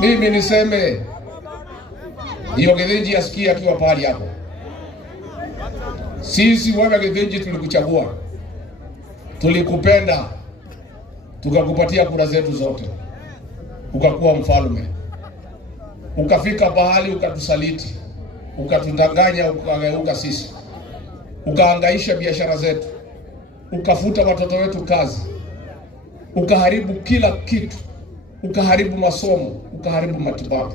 Mimi niseme hiyo Githinji asikia akiwa pahali hapo. Sisi wewe Githinji tulikuchagua, tulikupenda, tukakupatia kura zetu zote, ukakuwa mfalme. Ukafika pahali ukatusaliti, ukatudanganya, ukageuka sisi, ukahangaisha biashara zetu, ukafuta watoto wetu kazi, ukaharibu kila kitu, ukaharibu masomo, ukaharibu matibabu.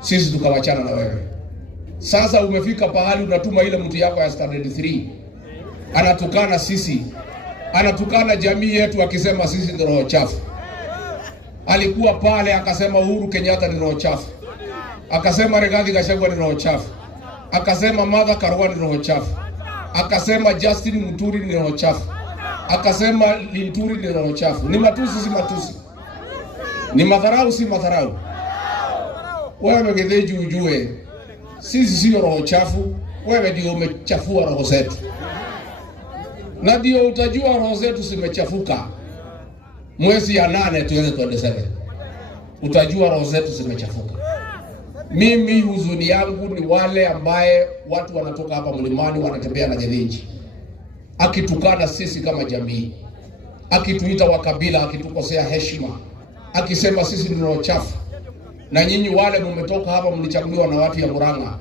Sisi tukawachana na wewe. Sasa umefika pahali unatuma ile mtu yako ya standard 3 anatukana sisi, anatukana jamii yetu akisema sisi ndio roho chafu. Alikuwa pale akasema Uhuru Kenyatta ni roho chafu, akasema Rigathi Gachagua ni roho chafu, akasema Martha Karua ni roho chafu, akasema Justin Muturi ni roho chafu, akasema Linturi ni roho chafu. Ni matusi si matusi? Ni madharau si madharau? Wewe Githinji ujue sisi sio roho chafu, wewe ndio umechafua roho zetu. Na ndio utajua roho zetu zimechafuka mwezi ya 8 2027. Utajua roho zetu zimechafuka. Mimi huzuni yangu ni wale ambaye watu wanatoka hapa mlimani wanatembea na Githinji akitukana sisi kama jamii, akituita wakabila, akitukosea heshima, akisema sisi ni roho chafu. Na nyinyi wale mmetoka hapa mlichaguliwa na watu ya Murang'a,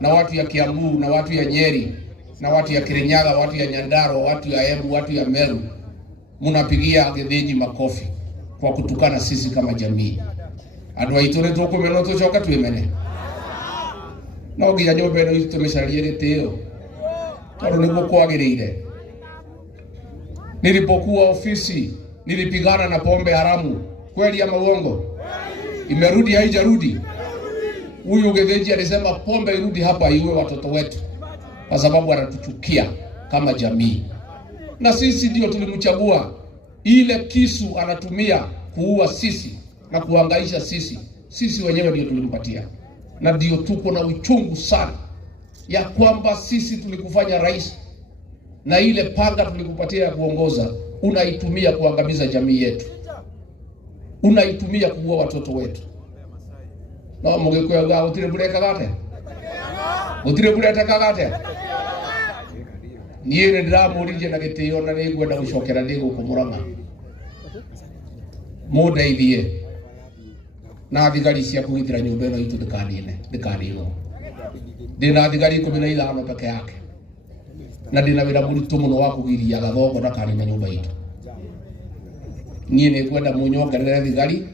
na watu ya Kiambu, na watu ya Nyeri, na watu ya Kirinyaga, watu ya Nyandarua, watu ya Embu, watu ya Meru, mnapigia Githinji makofi kwa kutukana sisi kama jamii. Andũ aitũ nĩ tũkũmena tũcoka twĩmene. No nginya nyũmba ĩno itũ tũmĩcarie gĩtĩo, tondũ nĩguo kwagĩrĩire. Nilipokuwa ofisi nilipigana na pombe haramu, kweli ama uongo? Imerudi haijarudi? Huyu Githinji alisema pombe irudi hapa iwe watoto wetu, kwa sababu anatuchukia kama jamii. Na sisi ndio tulimchagua. Ile kisu anatumia kuua sisi na kuhangaisha sisi, sisi wenyewe ndio tulimpatia. Na ndio tuko na uchungu sana ya kwamba sisi tulikufanya rais, na ile panga tulikupatia ya kuongoza unaitumia kuangamiza jamii yetu, unaitumia kuua watoto wetu. No mugikuya ga utire bureka gate, utire bureka gate. Niĩ nĩ ndiramũririe na gĩtĩo na nĩ ngwenda gũcokera ndĩ gũkũ Murang'a. Mũndeithie na thigari cia kũgitĩra nyũmba ĩno itũ ndĩkaninwo. Ndĩna thigari 15 peke yake, na ndĩna wĩra mũritũ mũno wa kũgiria Gathongo ndakanine nyũmba itũ. Niĩ nĩ ngwenda mũnyongerere thigari